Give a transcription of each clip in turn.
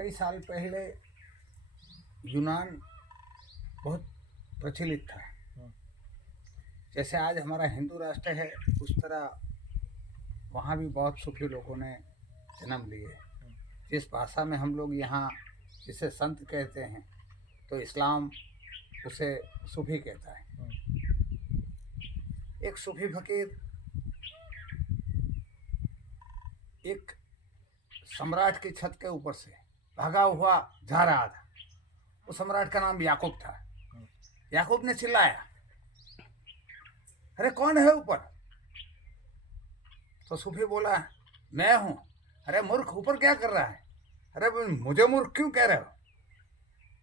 कई साल पहले यूनान बहुत प्रचलित था। जैसे आज हमारा हिंदू राष्ट्र है, उस तरह वहाँ भी बहुत सूफी लोगों ने जन्म लिए। जिस भाषा में हम लोग यहाँ जिसे संत कहते हैं, तो इस्लाम उसे सूफी कहता है। एक सूफी फकीर एक सम्राट की छत के ऊपर से भागा हुआ जा रहा था। उस सम्राट का नाम याकूब था। याकूब ने चिल्लाया, अरे कौन है ऊपर? तो सूफी बोला, मैं हूं। अरे मूर्ख, ऊपर क्या कर रहा है? अरे मुझे मूर्ख क्यों कह रहे हो?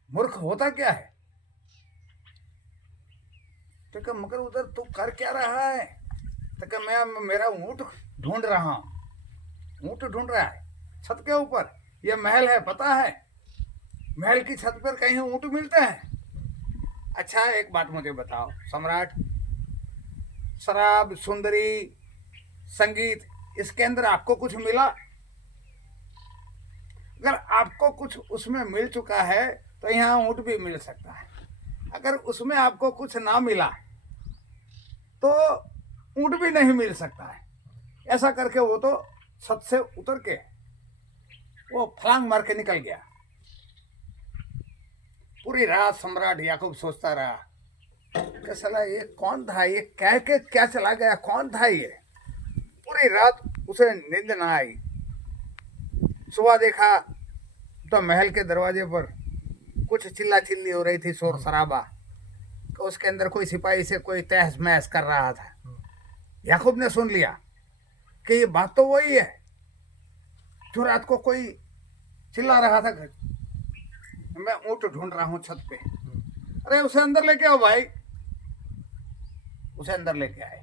मूर्ख होता क्या है? तो क्या मगर उधर तू कर क्या रहा है? तो क्या मैं मेरा ऊंट ढूंढ रहा हूं। ऊंट ढूंढ रहा है छत के ऊपर? ये महल है, पता है? महल की छत पर कहीं ऊंट मिलते हैं? अच्छा एक बात मुझे बताओ सम्राट, शराब, सुंदरी, संगीत, इसके अंदर आपको कुछ मिला? अगर आपको कुछ उसमें मिल चुका है तो यहाँ ऊंट भी मिल सकता है। अगर उसमें आपको कुछ ना मिला तो ऊंट भी नहीं मिल सकता है। ऐसा करके वो तो छत से उतर के वो फलांग मार के निकल गया। पूरी रात सम्राट याकूब सोचता रहा कि साला ये कौन था, ये कह के क्या चला गया, कौन था ये? पूरी रात उसे नींद ना आई। सुबह देखा तो महल के दरवाजे पर कुछ चिल्ला चिल्ली हो रही थी, शोर शराबा। तो उसके अंदर कोई सिपाही से कोई तहस महस कर रहा था। याकूब ने सुन लिया कि ये बात तो वही है जो रात को कोई चिल्ला रहा था, मैं ऊंट ढूंढ रहा हूं छत पे। अरे उसे अंदर लेके आओ भाई। उसे अंदर लेके आए।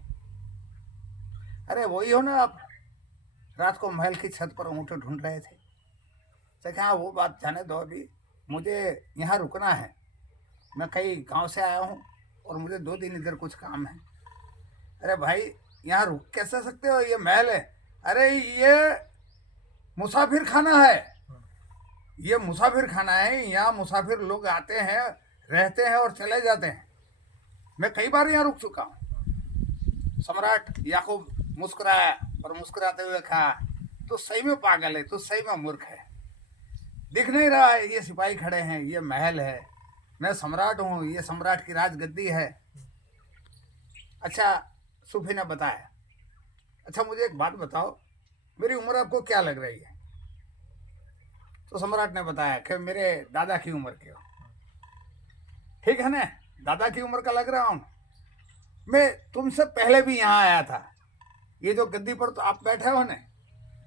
अरे वही हो ना आप, रात को महल की छत पर ऊंट ढूंढ रहे थे? तो क्या वो बात जाने दो, अभी मुझे यहाँ रुकना है। मैं कई गांव से आया हूँ और मुझे 2 दिन इधर कुछ काम है। अरे भाई यहाँ रुक कैसे सकते हो? ये महल है। अरे ये मुसाफिर खाना है, ये मुसाफिर खाना है। यहाँ मुसाफिर लोग आते हैं, रहते हैं और चले जाते हैं। मैं कई बार यहाँ रुक चुका हूँ। सम्राट याकूब मुस्कुराया और मुस्कुराते हुए कहा, तो सही में पागल है, तो सही में मूर्ख है। दिख नहीं रहा है ये सिपाही खड़े हैं, ये महल है, मैं सम्राट हूँ, ये सम्राट की राजगद्दी है। अच्छा सूफी ने बताया, अच्छा मुझे एक बात बताओ, मेरी उम्र आपको क्या लग रही है? तो सम्राट ने बताया कि मेरे दादा की उम्र के हो। ठीक है ना, दादा की उम्र का लग रहा हूँ। मैं तुमसे पहले भी यहाँ आया था। ये जो गद्दी पर तो आप बैठे हो ना,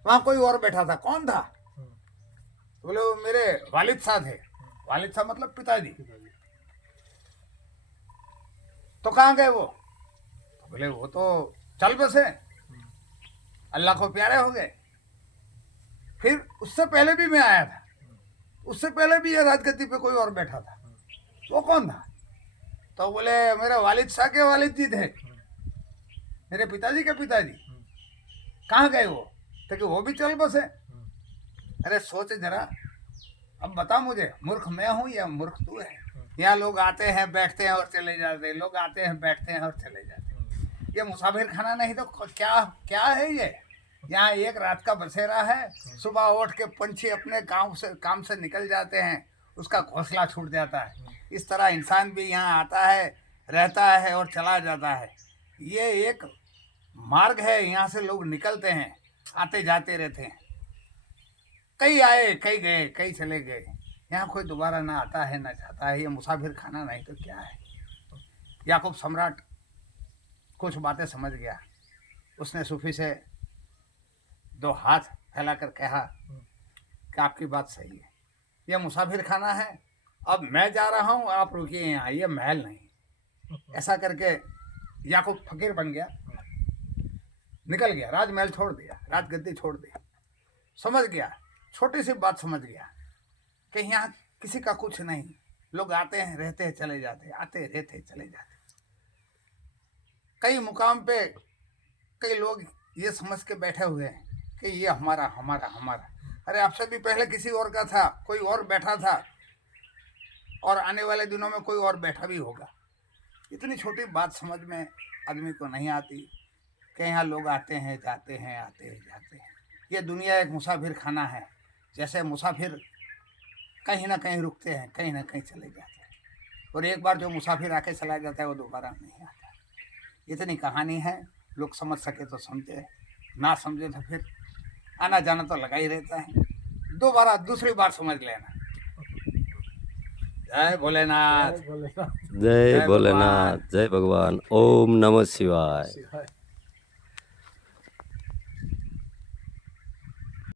वहां कोई और बैठा था। कौन था? तो बोले वो मेरे वालिद साहब थे। वालिद साहब मतलब पिताजी। तो कहाँ गए वो? तो बोले वो तो चल बसे, अल्लाह को प्यारे हो गए। फिर उससे पहले भी मैं आया था, उससे पहले भी ये राजगद्दी पे कोई और बैठा था। वो कौन था? तो बोले मेरे वालिद साहब के वालिद जी थे, मेरे पिताजी के पिताजी। कहाँ गए वो? तो कि वो भी चल बसे। अरे सोच जरा, अब बता मुझे, मूर्ख मैं हूं या मूर्ख तू है? यहाँ लोग आते हैं, बैठते हैं और चले जाते हैं, लोग आते हैं, बैठते हैं और चले जाते हैं। ये मुसाफिर खाना नहीं तो क्या क्या है ये? यहाँ एक रात का बसेरा है। सुबह उठ के पंछी अपने काम से निकल जाते हैं, उसका घोंसला छूट जाता है। इस तरह इंसान भी यहाँ आता है, रहता है और चला जाता है। ये एक मार्ग है, यहाँ से लोग निकलते हैं, आते जाते रहते हैं। कई आए, कई गए, कई चले गए। यहाँ कोई दोबारा ना आता है ना जाता है। ये मुसाफिर खाना नहीं तो क्या है? याकूब सम्राट कुछ बातें समझ गया। उसने सूफी से 2 हाथ फैलाकर कहा कि आपकी बात सही है, यह मुसाफिर खाना है। अब मैं जा रहा हूँ, आप रुकिए यहाँ, ये महल नहीं। ऐसा करके याकूब फकीर बन गया, निकल गया, राजमहल छोड़ दिया, राजगद्दी छोड़ दी। समझ गया, छोटी सी बात समझ गया कि यहाँ किसी का कुछ नहीं। लोग आते हैं, रहते हैं, चले जाते हैं, आते रहते चले जाते। कई मुकाम पे कई लोग ये समझ के बैठे हुए हैं कि ये हमारा हमारा हमारा। अरे आपसे भी पहले किसी और का था, कोई और बैठा था, और आने वाले दिनों में कोई और बैठा भी होगा। इतनी छोटी बात समझ में आदमी को नहीं आती कि यहाँ लोग आते हैं जाते हैं, आते हैं जाते हैं। ये दुनिया एक मुसाफिर खाना है। जैसे मुसाफिर कहीं ना कहीं रुकते हैं, कहीं ना कहीं चले जाते हैं, और एक बार जो मुसाफिर आके चला जाता है वो दोबारा नहीं आता। इतनी कहानी है, लोग समझ सके तो समझे, ना समझे तो फिर आना जाना तो लगा ही रहता है। दोबारा दूसरी बार समझ लेना। जय भोलेनाथ। जय भोलेनाथ, जय भगवान। ओम नमः शिवाय।